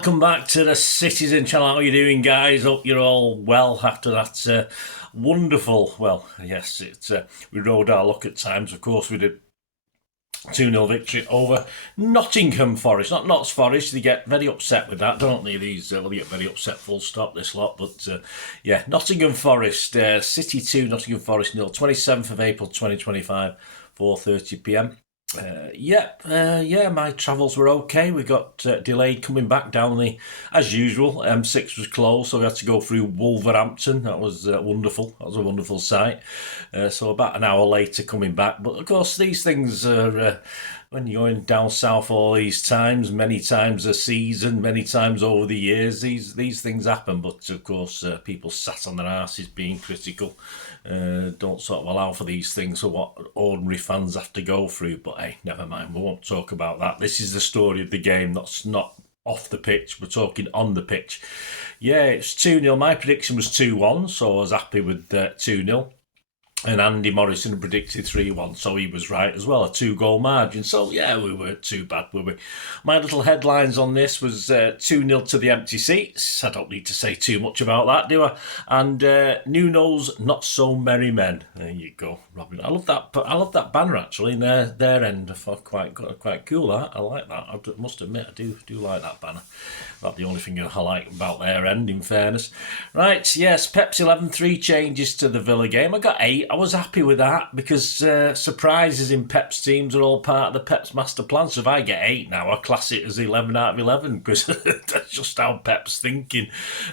welcome back to the Citizen channel. How are you doing, guys? Hope you're all well after that wonderful, well, yes, we rode our luck at times. Of course, we did 2-0 victory over Nottingham Forest. Not Notts Forest. They get very upset with that, don't they? They get very upset, full stop, this lot. But, yeah, Nottingham Forest, City 2, Nottingham Forest 0, 27th of April 2025, 4:30pm. My travels were okay. We got delayed coming back down as usual. M6 was closed, so we had to go through Wolverhampton. That was wonderful. That was a wonderful sight. So about an hour later coming back. But of course, these things are when you're going down south all these times, many times a season, many times over the years. These things happen. But of course, people sat on their asses being critical. Don't sort of allow for these things, or what ordinary fans have to go through. But hey, never mind, we won't talk about that. This is the story of the game. That's not off the pitch, we're talking on the pitch. Yeah, it's 2-0. My prediction was 2-1, so I was happy with 2-0. And Andy Morrison predicted 3-1, so he was right as well, a 2-goal margin. So, yeah, we weren't too bad, were we? My little headlines on this was 2-0 to the empty seats. I don't need to say too much about that, do I? And Nuno's Not So Merry Men. There you go, Robin. I love that banner, actually, in their end. I thought quite cool, that. I like that. I must admit, I do like that banner. Not the only thing I like about their end, in fairness. Right, yes, Pep's 11, 3 changes to the Villa game. I got 8. I was happy with that because surprises in Pep's teams are all part of the Pep's master plan. So if I get 8 now, I class it as 11 out of 11 because that's just how Pep's thinking.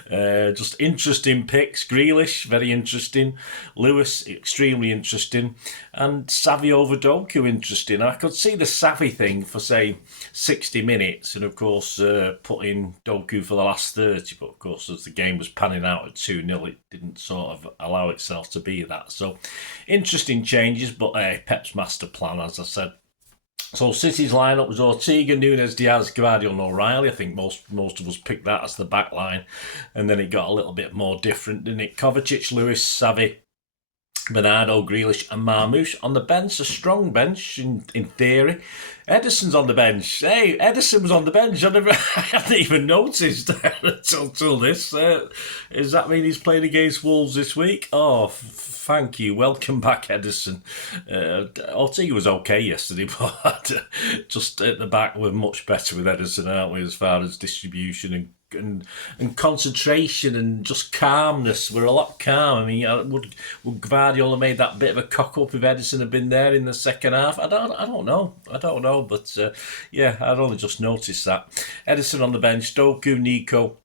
Just interesting picks. Grealish, very interesting. Lewis, extremely interesting. And Savvy over Doku, interesting. I could see the Savvy thing for, say, 60 minutes and, of course, put in Doku for the last 30. But, of course, as the game was panning out at 2-0, it didn't sort of allow itself to be that. So, interesting changes, but Pep's master plan, as I said. So City's lineup was Ortega, Nunes, Diaz, Guardiola, O'Reilly. I think most of us picked that as the back line. And then it got a little bit more different, didn't it? Kovacic, Lewis, Savvy, Bernardo, Grealish and Marmoush on the bench. A strong bench in theory. Ederson's on the bench. Hey, Ederson was on the bench. I hadn't even noticed until this. Does that mean he's playing against Wolves this week? Oh, thank you. Welcome back, Ederson. Ortega was okay yesterday, but just at the back we're much better with Ederson, aren't we, as far as distribution and concentration and just calmness. We're a lot calm. I mean, would Guardiola made that bit of a cock up if Ederson had been there in the second half? I don't know. But yeah, I'd only just noticed that. Ederson on the bench, Doku, Nico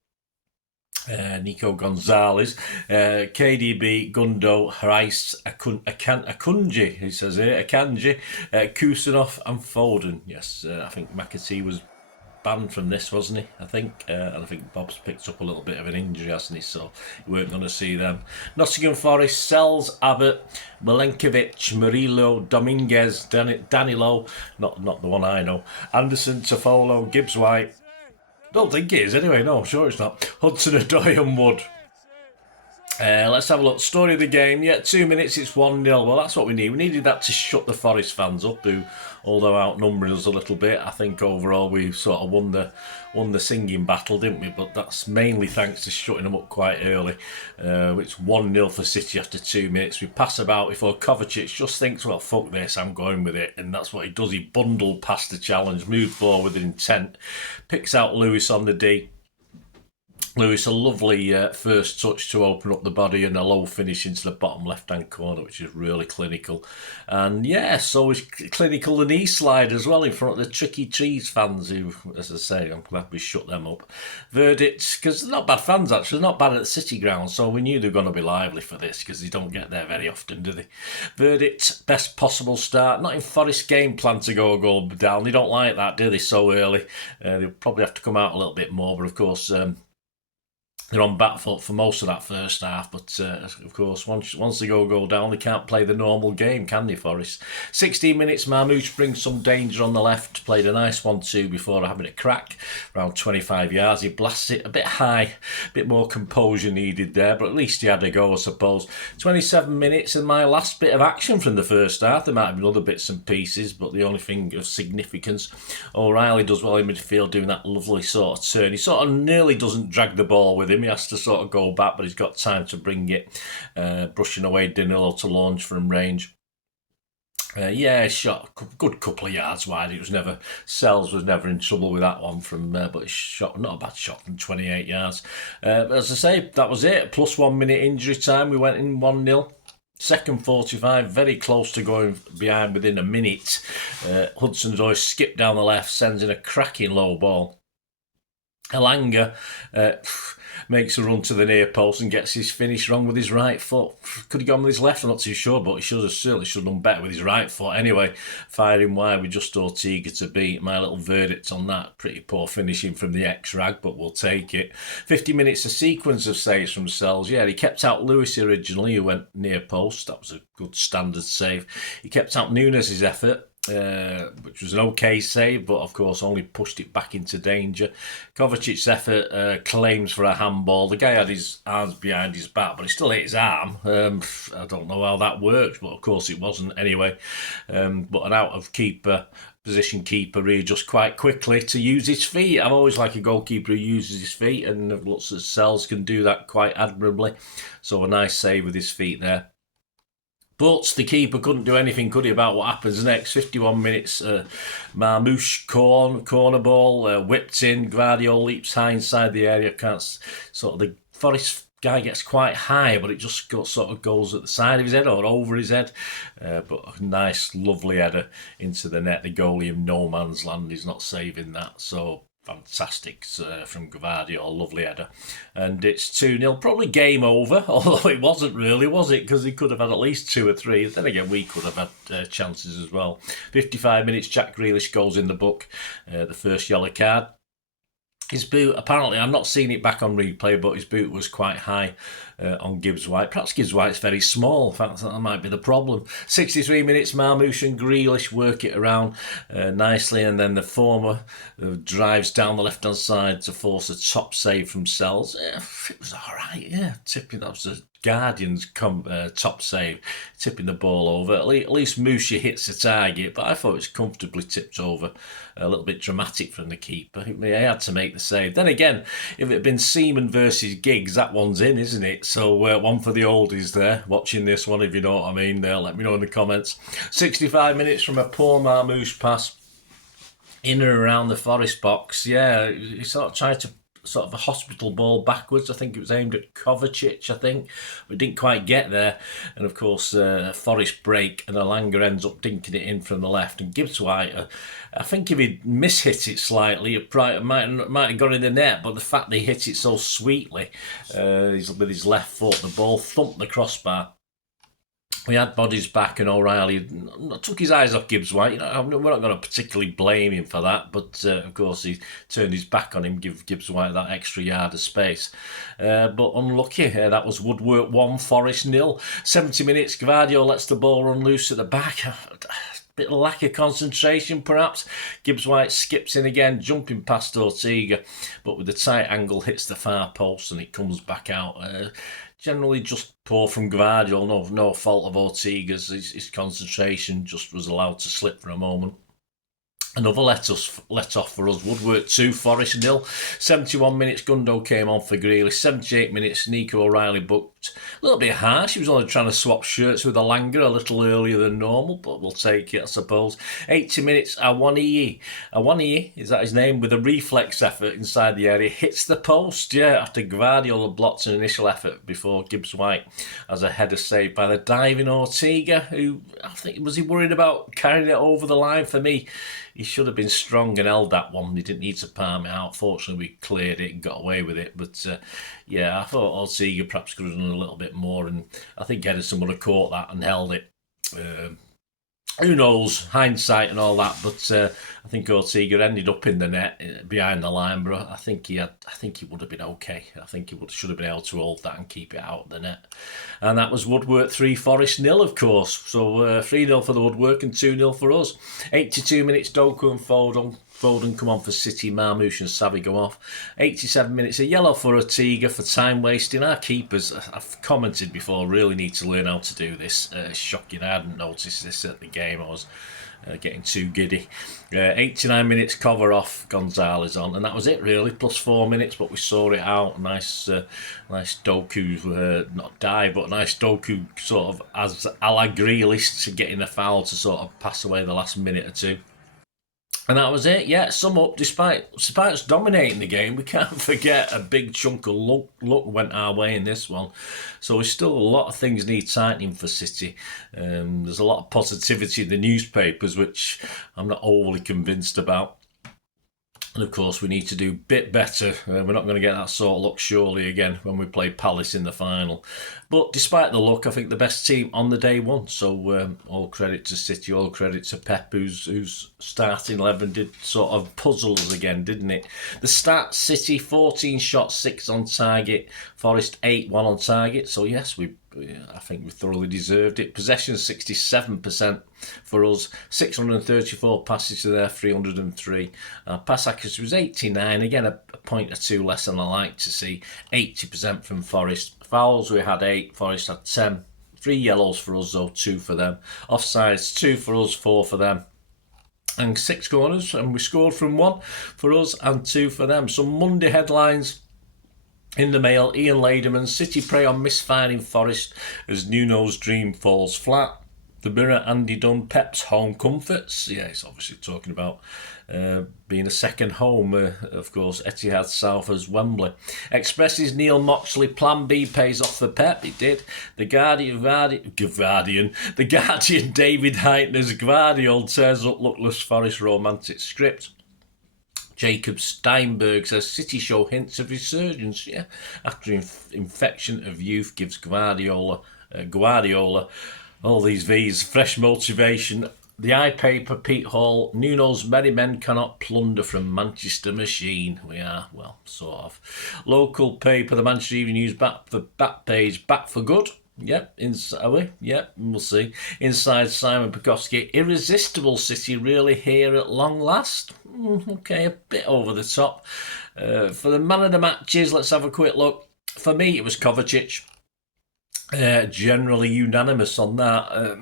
Gonzalez, KDB, Gundo, Rice, Akunji, he says here, Akanji, Kusanov and Foden. Yes, I think McAtee was banned from this, wasn't he? I think, and I think Bob's picked up a little bit of an injury, hasn't he? So we weren't going to see them. Nottingham Forest, Sells, Abbott, Milenkovic, Murillo, Dominguez, Danilo, not the one I know, Anderson, Toffolo, Gibbs White. Don't think it is anyway. No, sure it's not. Hudson-Odoi and Wood. Let's have a look. Story of the game. Yeah, 2 minutes, it's 1-0. Well, that's what we need. We needed that to shut the Forest fans up, who, although outnumbering us a little bit, I think overall we sort of won the singing battle, didn't we? But that's mainly thanks to shutting them up quite early. It's 1-0 for City after 2 minutes. We pass about before Kovacic just thinks, well, fuck this, I'm going with it. And that's what he does. He bundled past the challenge, moved forward with intent, picks out Lewis on the D. Lewis, a lovely first touch to open up the body and a low finish into the bottom left-hand corner, which is really clinical. And yeah, so is clinical the knee slide as well in front of the Tricky Trees fans who, as I say, I'm glad we shut them up. Verdict, because they're not bad fans actually, they're not bad at the City ground, so we knew they were going to be lively for this because they don't get there very often, do they? Verdict, best possible start. Not in Forest game plan to go a goal down. They don't like that, do they, so early? They'll probably have to come out a little bit more, but of course... they're on back foot for most of that first half, but of course, once they go down, they can't play the normal game, can they, Forest? 16 minutes, Marmouche brings some danger on the left, played a nice 1-2 before having a crack, around 25 yards. He blasts it a bit high, a bit more composure needed there, but at least he had a go, I suppose. 27 minutes, and my last bit of action from the first half. There might have been other bits and pieces, but the only thing of significance, O'Reilly does well in midfield, doing that lovely sort of turn. He sort of nearly doesn't drag the ball with him. He has to sort of go back, but he's got time to bring it, brushing away Danilo to launch from range. Shot a good couple of yards wide. It was never, Sells was never in trouble with that one from, but he shot, not a bad shot from 28 yards. But as I say, that was it. Plus 1 minute injury time. We went in 1-0. Second 45, very close to going behind within a minute. Hudson-Odoi skipped down the left, sends in a cracking low ball. Elanga makes a run to the near post and gets his finish wrong with his right foot. Could he gone with his left? I'm not too sure, but he certainly should have done better with his right foot. Anyway, firing wide with just Ortega to beat. My little verdict on that. Pretty poor finishing from the X-Rag, but we'll take it. 50 minutes, a sequence of saves from Sells. Yeah, he kept out Lewis originally, who went near post. That was a good standard save. He kept out Nunes' effort, which was an okay save, but of course only pushed it back into danger. Kovacic's effort claims for a handball. The guy had his arms behind his back, but he still hit his arm. I don't know how that works, but of course it wasn't anyway. But an out of keeper position keeper readjusts quite quickly to use his feet. I've always liked a goalkeeper who uses his feet, and lots of Sells can do that quite admirably. So a nice save with his feet there. But the keeper couldn't do anything, could he, about what happens next? 51 minutes, Marmouche corner ball, whipped in. Gvardiol leaps high inside the area. The Forest guy gets quite high, but it just sort of goes at the side of his head or over his head. But a nice, lovely header into the net. The goalie of no man's land is not saving that. So fantastic from Gvardiol, lovely header. And it's 2-0, probably game over, although it wasn't really, was it? Because he could have had at least 2 or 3. Then again, we could have had chances as well. 55 minutes, Jack Grealish goes in the book, the first yellow card. His boot, apparently, I've not seen it back on replay, but his boot was quite high on Gibbs White. Perhaps Gibbs White's very small. In fact, that might be the problem. 63 minutes, Marmouche and Grealish work it around nicely, and then the former drives down the left-hand side to force a top save from Sells. It was all right, yeah. Tipping, that was a Guardian's top save, tipping the ball over. At least Musha hits the target, but I thought it was comfortably tipped over. A little bit dramatic from the keeper. He had to make the save. Then again, if it had been Seaman versus Giggs, that one's in, isn't it? So one for the oldies there, watching this one, if you know what I mean. Let me know in the comments. 65 minutes from a poor Marmouche pass in and around the Forest box. Yeah, he sort of tried to sort of a hospital ball backwards. I think it was aimed at Kovacic, but didn't quite get there. And of course, Forest break, and Elanga ends up dinking it in from the left. And Gibbs White, I think if he'd mishit it slightly, it might have gone in the net, but the fact that he hit it so sweetly with his left foot, the ball thumped the crossbar. We had bodies back, and O'Reilly took his eyes off Gibbs White. We're not going to particularly blame him for that, but of course he turned his back on him, give Gibbs White that extra yard of space. But unlucky, that was Woodwork 1, Forest 0. 70 minutes, Gvardiol lets the ball run loose at the back. Bit of lack of concentration, perhaps. Gibbs White skips in again, jumping past Ortega, but with the tight angle hits the far post and it comes back out. Generally just poor from Gvardiol, no fault of Ortega's. His concentration just was allowed to slip for a moment. Another let off for us. Woodwork 2, Forest 0. 71 minutes, Gundo came on for Grealish. 78 minutes, Nico O'Reilly booked. A little bit harsh. He was only trying to swap shirts with Elanga a little earlier than normal, but we'll take it, I suppose. 80 minutes, Awaniyi, is that his name? With a reflex effort inside the area. Hits the post, after Gvardiol had blocked an initial effort before Gibbs White has a header saved by the diving Ortega, who, I think, was he worried about carrying it over the line? For me, he should have been strong and held that one. He didn't need to palm it out. Fortunately, we cleared it and got away with it. But I thought Ortega perhaps could have done a little bit more. And I think Edison would have caught that and held it. who knows, hindsight and all that, but I think Ortega ended up in the net behind the line, but I think he would have been okay. I think he should have been able to hold that and keep it out of the net. And that was Woodwork 3, Forest 0, of course. So 3-0 for the Woodwork and 2-0 for us. 82 minutes, Doku and Foden come on for City, Marmouche and Savvy go off. 87 minutes, a yellow for Ortega for time wasting. Our keepers, I've commented before, really need to learn how to do this. Shocking, I hadn't noticed this at the game. I was getting too giddy. 89 minutes, cover off, Gonzalez on, and that was it really. Plus 4 minutes, but we saw it out. Nice Doku, not dive, but nice Doku sort of as a la Grealish to getting a foul to sort of pass away the last minute or two. And that was it. Yeah, sum up, despite us dominating the game, we can't forget a big chunk of luck went our way in this one. So there's still a lot of things need tightening for City. There's a lot of positivity in the newspapers, which I'm not overly convinced about. And of course, we need to do a bit better. We're not going to get that sort of luck surely again when we play Palace in the final. But despite the luck, I think the best team on the day won. So all credit to City, all credit to Pep, whose starting 11 did sort of puzzle us again, didn't it? The stats: City 14 shots, 6 on target. Forest 8, 1 on target. So yes, I think we thoroughly deserved it. Possession 67% for us, 634 passes to their 303. Pass accuracy was 89, again a point or two less than I like to see. 80% from Forest. Fouls we had 8, Forest had 10. 3 yellows for us though, 2 for them. Offsides 2 for us, 4 for them. And 6 corners, and we scored from 1 for us and 2 for them. Some Monday headlines in the Mail: Ian Laderman, City prey on misfiring Forest as Nuno's dream falls flat. The Mirror, Andy Dunn, Pep's home comforts. Yeah, he's obviously talking about being a second home, of course, Etihad South as Wembley. Expresses Neil Moxley, plan B pays off for Pep. It did. The Guardian, David Heitner's Guardiola tears up luckless Forest romantic script. Jacob Steinberg says City show hints of resurgence. Yeah, after infection of youth gives Guardiola all these V's, fresh motivation. The iPaper, Pete Hall, Nuno's merry men cannot plunder from Manchester machine. We are, well, sort of. Local paper, the Manchester Evening News, back page, back for good. Yep, are we? Yep, we'll see. Inside Simon Pekowski, irresistible City really here at long last. Okay, a bit over the top. For the man of the matches, let's have a quick look. For me, it was Kovacic. Generally unanimous on that.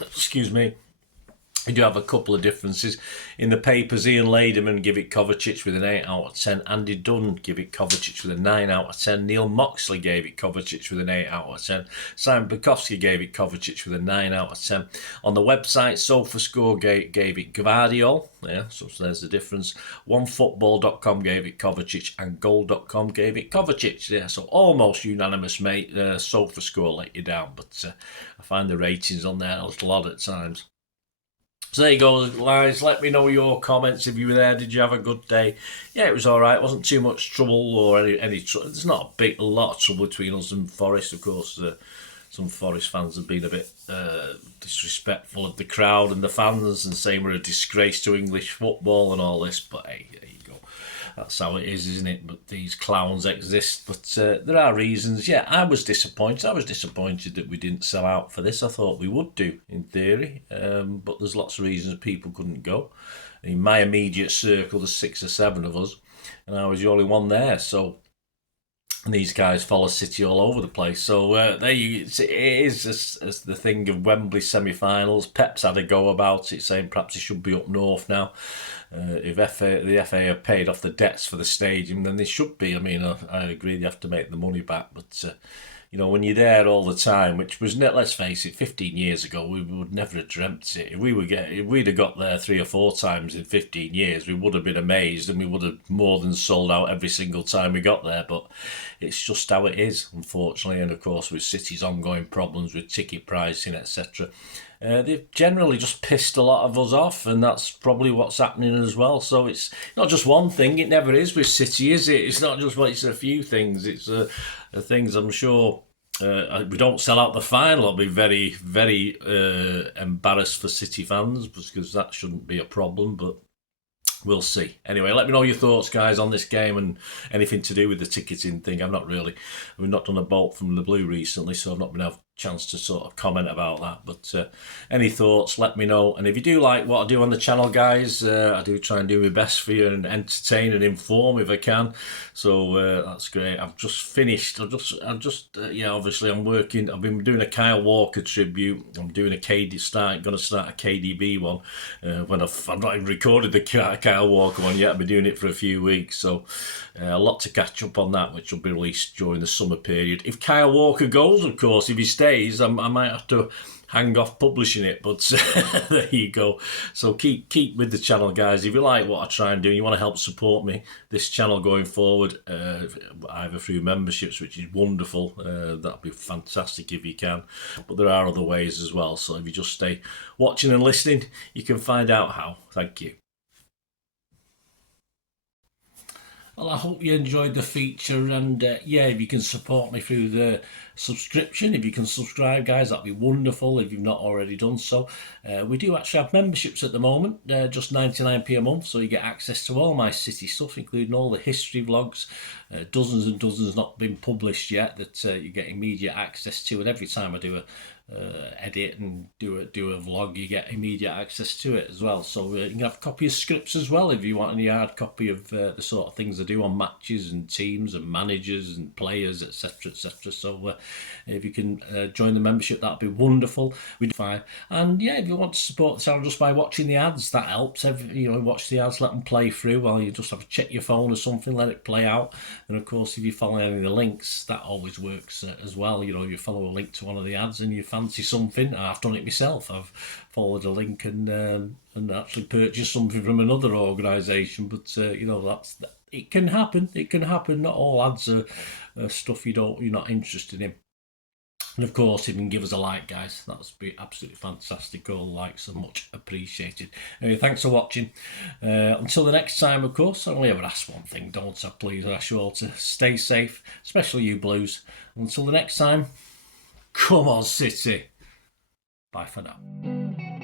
Excuse me. We do have a couple of differences. In the papers, Ian Laderman give it Kovacic with an 8 out of 10. Andy Dunn give it Kovacic with a 9 out of 10. Neil Moxley gave it Kovacic with an 8 out of 10. Simon Pekowski gave it Kovacic with a 9 out of 10. On the website, Sofascore gave it Gvardiol. Yeah, so there's the difference. OneFootball.com gave it Kovacic and Goal.com gave it Kovacic. Yeah, so almost unanimous, mate. Sofascore let you down, but I find the ratings on there a little odd at times. So there you go, guys. Let me know your comments if you were there. Did you have a good day? Yeah, it was all right. It wasn't too much trouble or any trouble. There's not a lot of trouble between us and Forest, of course. Some Forest fans have been a bit disrespectful of the crowd and the fans and saying we're a disgrace to English football and all this. But hey, there you go. That's how it is, isn't it? But these clowns exist. But there are reasons. Yeah, I was disappointed. I was disappointed that we didn't sell out for this. I thought we would do, in theory. But there's lots of reasons people couldn't go. In my immediate circle, there's 6 or 7 of us. And I was the only one there. So, and these guys follow City all over the place. So it is the thing of Wembley semi-finals. Pep's had a go about it, saying perhaps it should be up north now. If the FA have paid off the debts for the stadium, then they should be. I mean, I agree they have to make the money back, but when you're there all the time, which was, let's face it, 15 years ago, we would never have dreamt it. If we'd have got there 3 or 4 times in 15 years, we would have been amazed, and we would have more than sold out every single time we got there. But it's just how it is, unfortunately. And of course, with City's ongoing problems with ticket pricing, etc., they've generally just pissed a lot of us off, and that's probably what's happening as well. So it's not just one thing. It never is with City, is it? It's not just it's a few things. It's things I'm sure we don't sell out the final, I'll be very, very embarrassed for City fans, because that shouldn't be a problem, but we'll see. Anyway, let me know your thoughts, guys, on this game and anything to do with the ticketing thing. We've not done a bolt from the blue recently, so I've not been able chance to sort of comment about that. But any thoughts, let me know. And if you do like what I do on the channel, guys, I do try and do my best for you and entertain and inform if I can. So that's great. I've just finished. Yeah, obviously I'm working. I've been doing a Kyle Walker tribute. I'm doing going to start a KDB one. I've not even recorded the Kyle Walker one yet. I've been doing it for a few weeks, so a lot to catch up on that, which will be released during the summer period. If Kyle Walker goes, of course, if he stays, I might have to hang off publishing it, but there you go. So keep with the channel, guys. If you like what I try and do, you want to help support me, this channel going forward, either through memberships, which is wonderful, that'd be fantastic if you can, but there are other ways as well. So if you just stay watching and listening, you can find out how. Thank you. Well, I hope you enjoyed the feature, and yeah, if you can support me through the subscription, if you can subscribe, guys, that'd be wonderful if you've not already done so. We do actually have memberships at the moment, just 99p a month, so you get access to all my City stuff, including all the history vlogs, dozens and dozens not been published yet that you get immediate access to, and every time I do a edit and do a vlog, you get immediate access to it as well. So you can have a copy of scripts as well if you want any hard copy of the sort of things I do on matches and teams and managers and players, etc, etc. So if you can join the membership, that'd be wonderful. We do fine. And yeah, if you want to support the channel just by watching the ads, that helps. Watch the ads, let them play through while you just have to check your phone or something, let it play out. And of course, if you follow any of the links, that always works as well. You follow a link to one of the ads and you fancy something. I've done it myself. I've followed a link and actually purchased something from another organisation. But it can happen. It can happen. Not all ads are stuff you're not interested in. And of course, if you can give us a like, guys, that would be absolutely fantastic. All likes are much appreciated. Anyway, thanks for watching. Until the next time, of course, I only ever ask one thing, don't I? Please, I ask you all to stay safe, especially you Blues. Until the next time, come on, City. Bye for now.